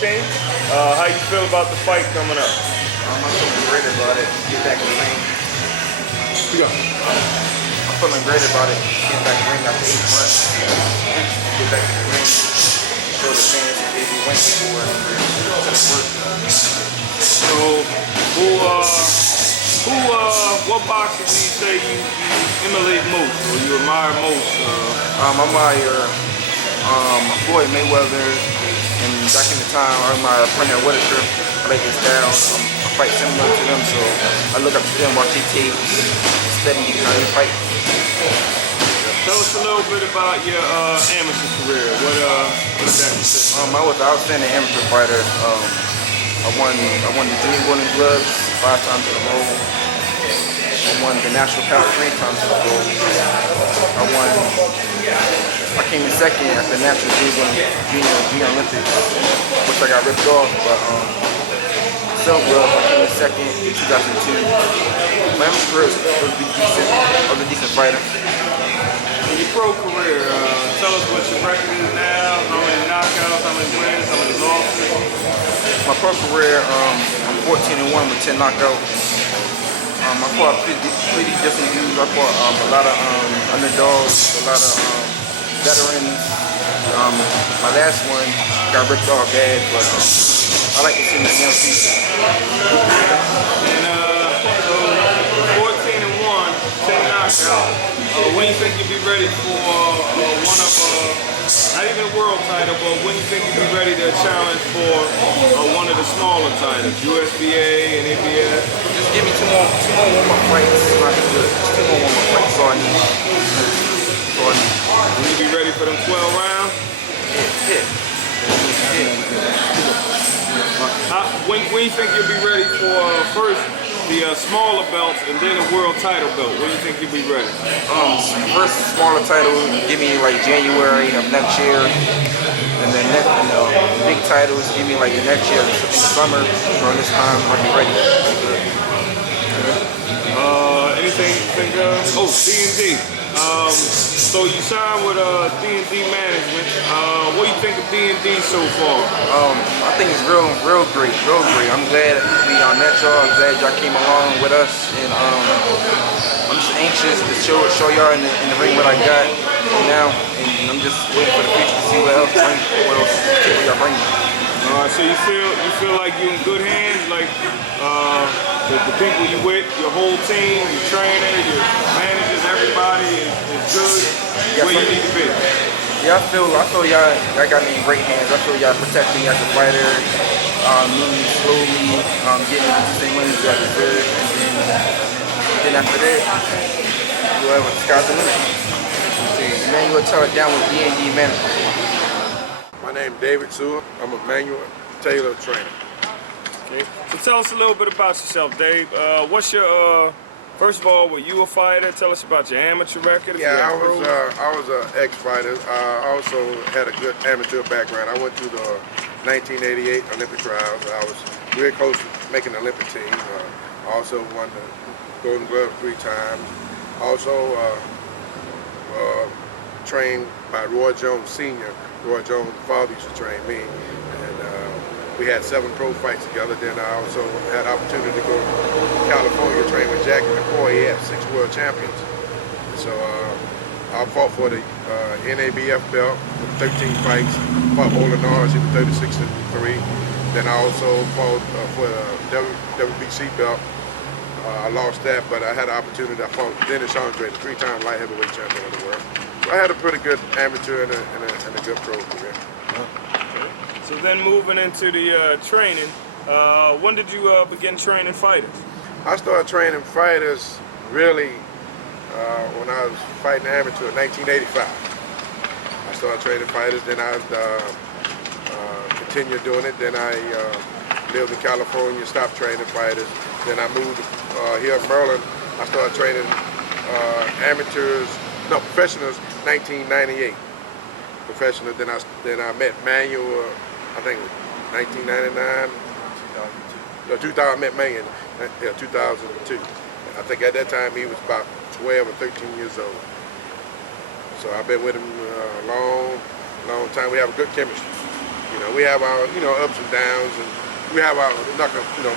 team. How you feel about the fight coming up? I'm feeling great about it. Get back in the ring. Yeah. I'm feeling great about it. Get back in the ring after 8 months. Get back in the ring. Show the fans that they be waiting for it. So, what boxers do you say you emulate most, or you admire most? I admire Floyd Mayweather, and back in the time I admire Chazz Witherspoon. I like his style. I fight similar to them, so I look up to them, watch their tapes, study how they fight. Tell us a little bit about your amateur career. What does that consist of? I was an outstanding amateur fighter. I won the Junior Golden Gloves 5 times in a row. I won the National Cup 3 times in a row. I came in second at the National Junior Olympics, which I got ripped off, but Sewell, I came in second in 2002. My amateur career was decent. I was a decent fighter. In your pro career, tell us what your record is now, how many knockouts, how many wins, how many losses. My pro career, I'm 14-1 with 10 knockouts. I fought pretty different dudes. I fought a lot of underdogs, a lot of veterans. My last one got ripped off bad, but I like to see the young people. And 14-1, 10 knockouts. When you think you'll be ready for one of, not even a world title, but when you think you'll be ready to challenge for one of the smaller titles, USBA and ABS? Just give me two more warm-up fights. Not good. Just 2 more warm-up fights. That's all I need. Will you be ready for them 12 rounds? Yeah. When you think you'll be ready for first the smaller belts and then the world title belt? When do you think you'll be ready? First smaller title, give me like January of next year, and then big titles, give me like the next year, in the summer. Around this time, I'll be ready. Anything you think of? Oh, D&D. So you signed with D&D Management. What do you think of D&D so far? I think it's real great, I'm glad to be on that, y'all. I'm glad y'all came along with us, and I'm just anxious to show y'all in the ring what I got now, and I'm just waiting for the future to see what else y'all bring me. So you feel like you're in good hands, like the people you with, your whole team, your trainer, your managers, everybody is good where you need to be. Yeah, I feel y'all got me in great hands. I feel y'all protecting me as a fighter, moving slowly, getting the same wins that I deserve, and then after that, whoever, the sky's the limit. Emanuel Taylor down with D&D Management. My name's David Sewell. I'm Emanuel Taylor trainer. Okay. So tell us a little bit about yourself, Dave. What's your first of all, were you a fighter? Tell us about your amateur record. Yeah, I was an ex-fighter. I also had a good amateur background. I went to the 1988 Olympic trials. I was real close to making the Olympic team. I also won the Golden Glove 3 times. Also trained by Roy Jones Sr. Roy Jones' father used to train me, and we had 7 pro fights together. Then I also had opportunity to go to California, train with Jack and McCoy. He had 6 world champions. So I fought for the NABF belt with 13 fights. Fought Molinars, he was 36-3. Then I also fought for the WBC belt. I lost that, but I had an opportunity. I fought Dennis Andre, the 3-time light heavyweight champion of the world. So I had a pretty good amateur and a good pro career. So then moving into the training, when did you begin training fighters? I started training fighters really when I was fighting amateur in 1985. I started training fighters, then I continued doing it. Then I lived in California, stopped training fighters. Then I moved here in Maryland. I started training professionals 1998. Professional, then I met Manuel, I think 1999. 2000, I met Manuel in 2002. And I think at that time he was about 12 or 13 years old. So I've been with him a long time. We have a good chemistry. we have our, ups and downs, and we have our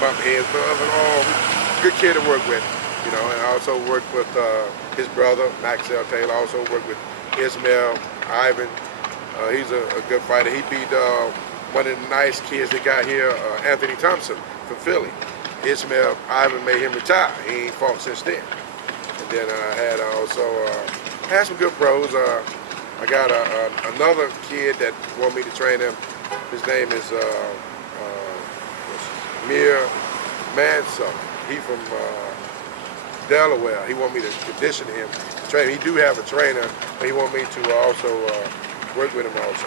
bump heads, but overall, good kid to work with, and I also work with his brother, Emanuel Taylor. I also work with Ismail, Ivan. He's a good fighter. He beat one of the nice kids that got here, Anthony Thompson from Philly. Ismail, Ivan made him retire. He ain't fought since then. And then I had had some good pros. I got another kid that want me to train him. His name is Mir Manso. He from Delaware. He want me to condition him, train him. He do have a trainer, but he want me to also work with him also.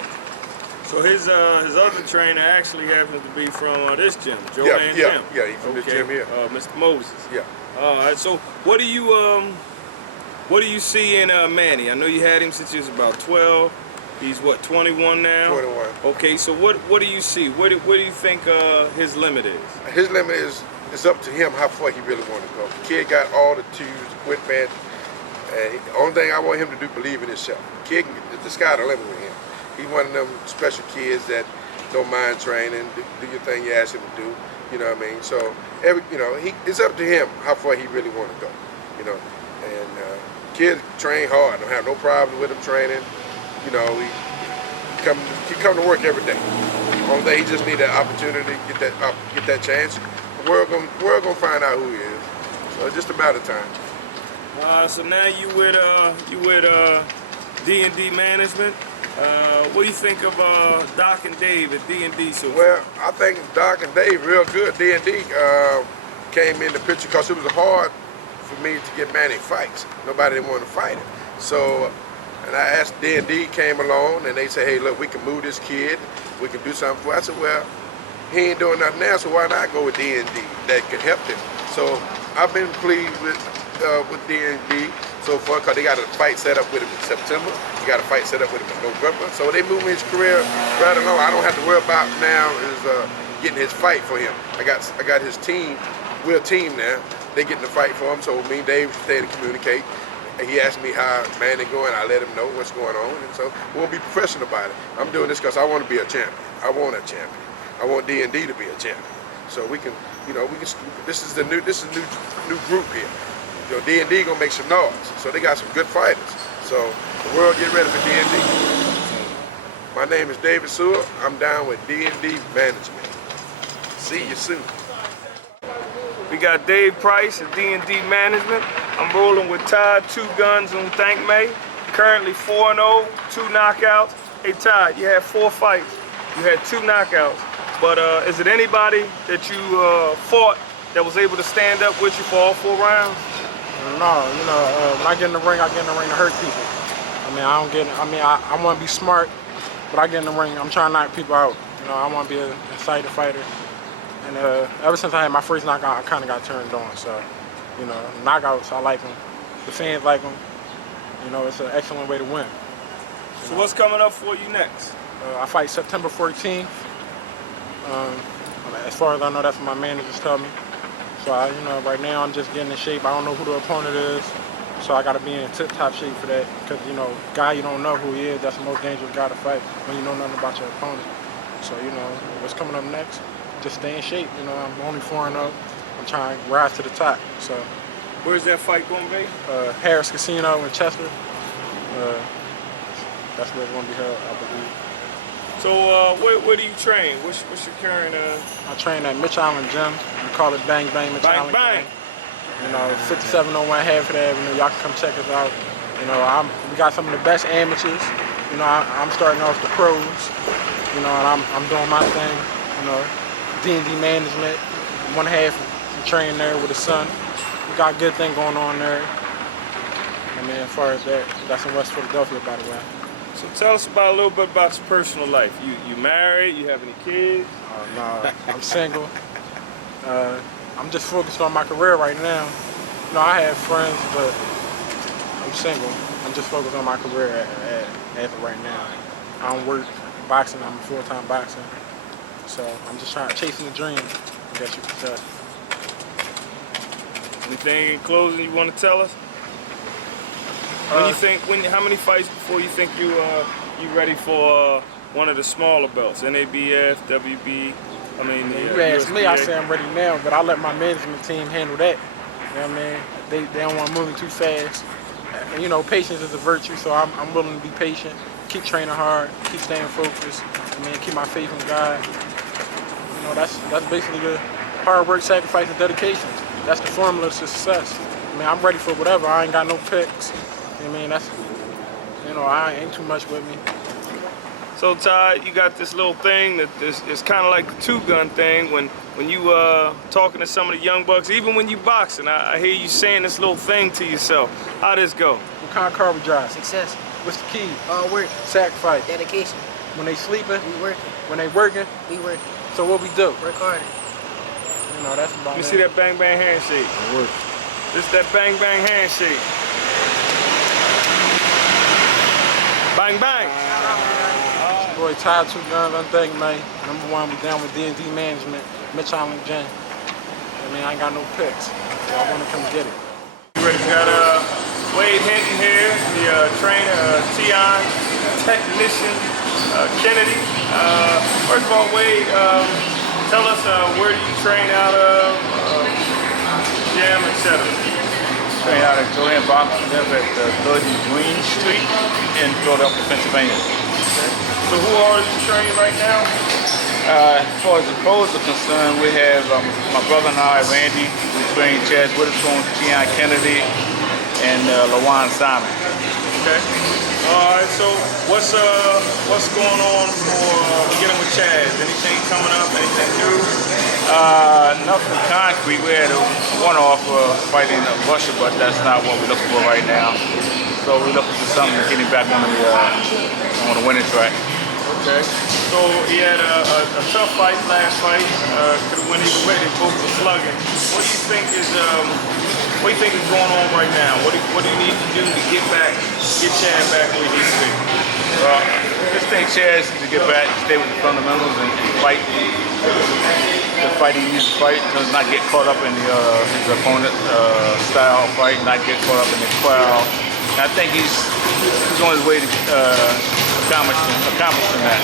So his other trainer actually happens to be from this gym, Gym. Yeah, he's from this gym here. Mr. Moses. Yeah. All right. So what do you see in Manny? I know you had him since he was about 12. He's what, 21 now? 21. Okay. So what do you see? What do you think his limit is? His limit is it's up to him how far he really want to go. The kid got all the tools, equipment. The only thing I want him to do, believe in himself. Kid, the sky the limit with him. He's one of them special kids that don't mind training, do your thing you ask him to do. You know what I mean? So it's up to him how far he really want to go. And kids train hard. Don't have no problem with him training. He come to work every day. Only thing, he just need that opportunity, get that chance. The world gonna find out who he is. So it's just a matter of time. So now you with D&D Management. What do you think of Doc and Dave at D&D? Well, I think Doc and Dave real good. D&D came in the picture because it was hard for me to get Manny fights. Nobody didn't want to fight him. So, and I asked D&D came along, and they said, hey, look, we can move this kid. We can do something for him. I said, well, he ain't doing nothing now, so why not go with D&D? That could help him. So I've been pleased with D&D so far because they got a fight set up with him in September. They got a fight set up with him in November. So they moving his career right along. I don't have to worry about now is getting his fight for him. I got his team. We're a team now. They getting the fight for him. So me and Dave stay to communicate. And he asked me how Manny going. I let him know what's going on. And so we'll be professional about it. I'm doing this because I want to be a champion. I want a champion. I want D&D to be a champion. So we can, this is new group here. D&D gonna make some noise. So they got some good fighters. So the world get ready for D&D. My name is David Sewell. I'm down with D&D Management. See you soon. We got Dave Price at D&D Management. I'm rolling with Todd Chazz Unthankmay. Currently 4-0, 2 knockouts. Hey Todd, you had 4 fights. You had 2 knockouts. But is it anybody that you fought that was able to stand up with you for all 4 rounds? No, when I get in the ring, to hurt people. I want to be smart, but I get in the ring, I'm trying to knock people out. I want to be an excited fighter. And ever since I had my first knockout, I kind of got turned on. So, knockouts, I like them. The fans like them. It's an excellent way to win. So what's coming up for you next? I fight September 14th. As far as I know, that's what my managers tell me. So, right now I'm just getting in shape. I don't know who the opponent is, so I got to be in tip-top shape for that. Because, guy you don't know who he is, that's the most dangerous guy to fight when you know nothing about your opponent. So, what's coming up next, just stay in shape. I'm only 4-0. I'm trying to rise to the top. So, where's that fight going to be? Harris Casino in Chester. That's where it's going to be held, I believe. So where do you train? What's your current? I train at Mitch Island Gym. We call it Bang Bang Mitch Bang Island. Bang. 5701 Haverford Avenue. Y'all can come check us out. We got some of the best amateurs. I'm starting off the pros. And I'm doing my thing. D&D Management. 1 half train there with the son. We got a good thing going on there. As far as that's in West Philadelphia, by the way. So tell us a little bit about your personal life. You married? You have any kids? No, I'm single. I'm just focused on my career right now. I have friends, but I'm single. I'm just focused on my career as of right now. I don't work boxing. I'm a full-time boxer. So I'm just chasing the dream, I guess you could say. Anything in closing you want to tell us? How many fights before you think you ready for one of the smaller belts, NABF, WB. I mean, You ask me, I USPA. say I'm ready now, but I let my management team handle that. You know what I mean? They don't want to move me too fast. And, you know, patience is a virtue, so I'm willing to be patient, keep training hard, keep staying focused. I mean, keep my faith in God. You know, that's basically the hard work, sacrifice, and dedication. That's the formula to success. I mean, I'm ready for whatever. I ain't got no picks. I mean, that's, you know, I ain't too much with me. So Todd, you got this little thing that is kind of like the two-gun thing when you talking to some of the young bucks, even when you boxing. I hear you saying this little thing to yourself. How this go? What kind of car we drive? Success. What's the key? All work. Sacrifice. Dedication. When they sleeping, We working. when they working, We working. so what we do? Work harder. You know, that's about Let me it. see that bang bang handshake. This that bang bang handshake. Bang bang. Boy, Todd Unthankmay, #1, we down with D&D management, Mitch Allen Jen. I mean, I ain't got no picks, so I want to come get it. We got Wade Hinnant here, the trainer, Tion, technician, Kennedy. First of all, Wade, tell us where do you train out of, gym, etc. Train out at Joanne Box, live at 30 Green Street in Philadelphia, Pennsylvania. So who are you training right now? As far as the pros are concerned, we have my brother and I, Randy. We train Chazz Witherspoon, Tion Kennedy, and LaJuan Simon. Okay. All right. So what's going on for beginning with Chazz? Anything coming up? Anything new? Nothing concrete. We had a one-off fighting Russia, but that's not what we're looking for right now. So we're looking for something getting back on the winning track. Okay. So he had a tough fight last fight. Could have went either way. They both were slugging. What do you think is going on right now? What do you need to do to get Chazz back where he needs to be? Just think Chazz needs to get back, stay with the fundamentals, and fight the fight he needs to fight. Does not get caught up in his opponent's style fight, not get caught up in the crowd. And I think he's on his way to accomplishing that.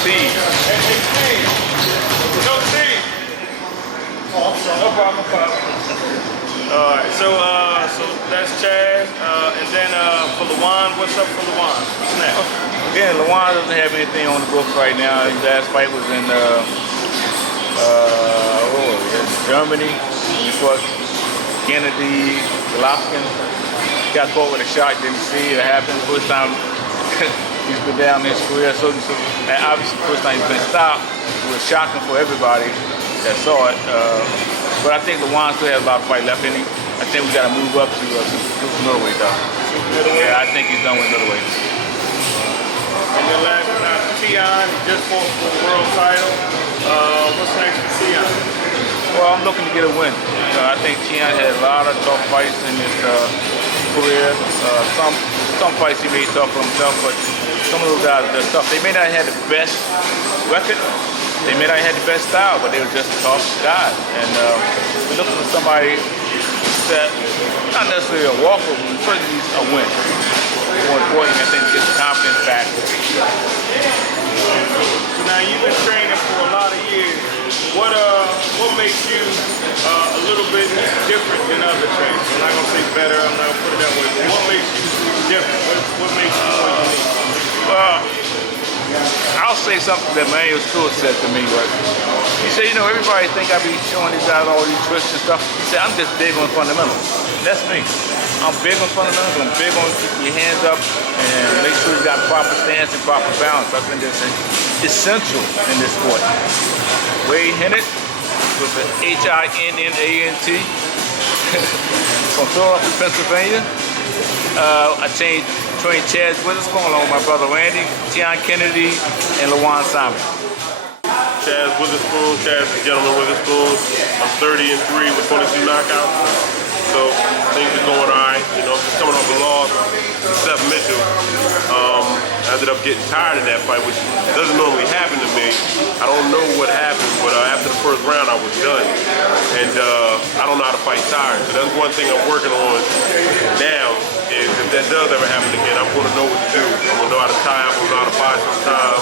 Steve. Hey, Steve. No, Steve. No problem. All right, so that's Chazz, and then for LaJuan, what's up for LaJuan? What's next? Again, LaJuan doesn't have anything on the books right now. His last fight was in Germany. He fought Kennedy, Golovkin. Got caught with a shot, didn't see it happen. First time he's been down in his career. So obviously, the first time he's been stopped. It was shocking for everybody that saw it. But I think LaJuan still has a lot of fight left in him. I think we got to move up to middleweight, though. Yeah, I think he's done with middleweight. And then last but not Tion, he just fought for the world title. What's next for Tion? Well, I'm looking to get a win. I think Tion had a lot of tough fights in his career. Some fights he made tough for himself, but some of those guys are tough. They may not have the best record. They may not have the best style, but they were just tough guys. And we're looking for somebody that, not necessarily a walkover, but certainly needs a win. More important, I think, to get the confidence back. So now you've been training for a lot of years. What makes you a little bit different than other trainers? I'm not gonna say better. I'm not gonna put it that way. But what makes you different? What makes you more unique? Well, I'll say something that Emanuel Taylor said to me, but he said, you know, everybody think I be showing these guys all these tricks and stuff. He said, I'm just big on fundamentals. And that's me. I'm big on fundamentals. I'm big on keeping your hands up and make sure you got proper stance and proper balance. I think that's essential in this sport. Wade Hinnant with the Hinnant from Philadelphia, Pennsylvania. I trained Chazz Witherspoon along with my brother Randy, Tion Kennedy, and LaJuan Simon. Chazz Witherspoon, Chazz the Gentleman Witherspoon. I'm 30-3 with 22 knockouts. So things are going all right. You know, just coming off a loss to Seth Mitchell. I ended up getting tired in that fight, which doesn't normally happen to me. I don't know what happened, but after the first round, I was done. And I don't know how to fight tired. So that's one thing I'm working on now is, if that does ever happen again, I'm going to know what to do. I'm going to know how to tie up, I'm going to know how to buy some time.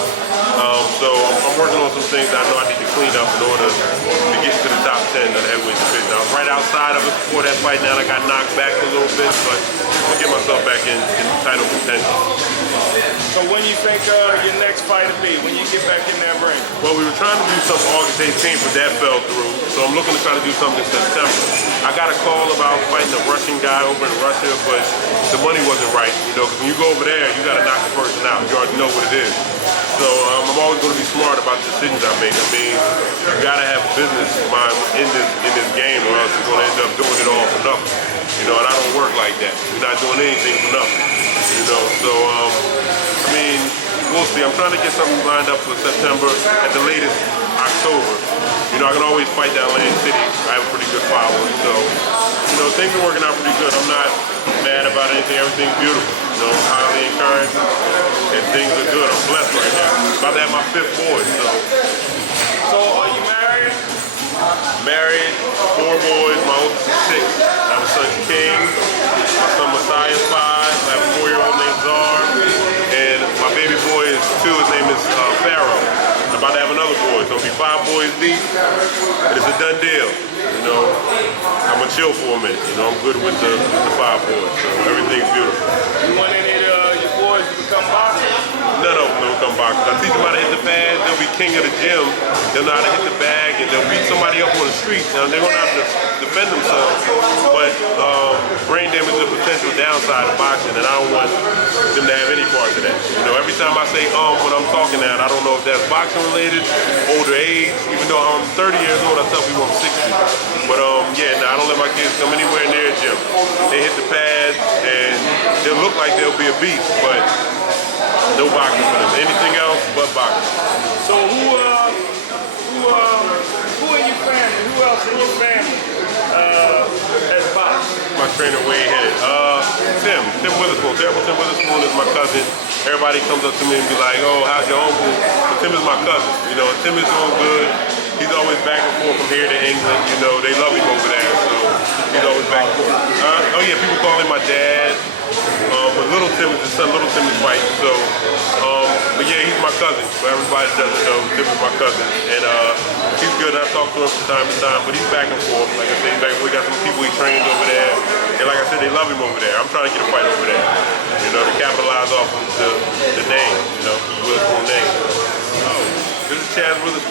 So I'm working on some things that I know I need to clean up in order to get to the top 10 of the heavyweight division. I was right outside of it before that fight. Now I got knocked back a little bit, but I'll get myself back in title contention. So when you think your next fight will be? When you get back in that ring? Well, we were trying to do something August 18th, but that fell through. So I'm looking to try to do something in September. I got a call about fighting a Russian guy over in Russia, but the money wasn't right. You know, 'cause when you go over there, you got to knock the person out. You already know what it is. So I'm always going to be smart about the decisions I make. I mean, you got to have business mind in this game, or else you're going to end up doing it all for nothing. You know, and I don't work like that. We're not doing anything for nothing. You know, so I mean, we'll see. I'm trying to get something lined up for September, at the latest October. You know, I can always fight down Atlantic City. I have a pretty good following, so you know, things are working out pretty good. I'm not mad about anything. Everything's beautiful. You know, I'm highly encouraged, and things are good. I'm blessed right now. About to have my 5th boy, so. So are you married? Married, 4 boys. My oldest is 6. I have a son King. My son Messiah is 5. I have a 4-year-old named Zar, and my baby boy is 2. His name is Pharaoh. I'm about to have another boy, so it'll be 5 boys deep. It's a done deal. You know, I'm gonna chill for a minute. You know, I'm good with the 5 boys, so everything's beautiful. You want any of your boys to become boxers? None of them will become boxers. I teach them how to hit the pad. They'll be king of the gym. They'll know how to hit the bag, and they'll beat somebody up on the street. Now, they won't have to defend themselves, but brain damage is a potential downside of boxing, and I don't want them to have any part of that. You know, every time I say when I'm talking that, I don't know if that's boxing related, older age. Even though I'm 30 years old, I tell people I'm 60. But yeah, I don't let my kids come anywhere near a gym. They hit the pads, and they'll look like they'll be a beast, but no boxing for them. Anything else but boxing. So who in your family? Who else in your family has boxed? My trainer Wade Hinnant. Tim Witherspoon. Tim Witherspoon is my cousin. Everybody comes up to me and be like, "Oh, how's your uncle?" But Tim is my cousin. You know, Tim is doing good. He's always back and forth from here to England. You know, they love him over there, so he's always back and forth. Oh yeah, people call him my dad. But Little Tim is his son. Little Tim is white. So, but yeah, he's my cousin. So everybody doesn't know Tim is my cousin, and he's good. I talk to him from time to time, but he's back and forth. Like I said, we got some people he trains over there, and like I said, they love him over there. I'm trying to get a fight over there. You know, to capitalize off of the name. You know, Witherspoon name. This is Chazz Witherspoon.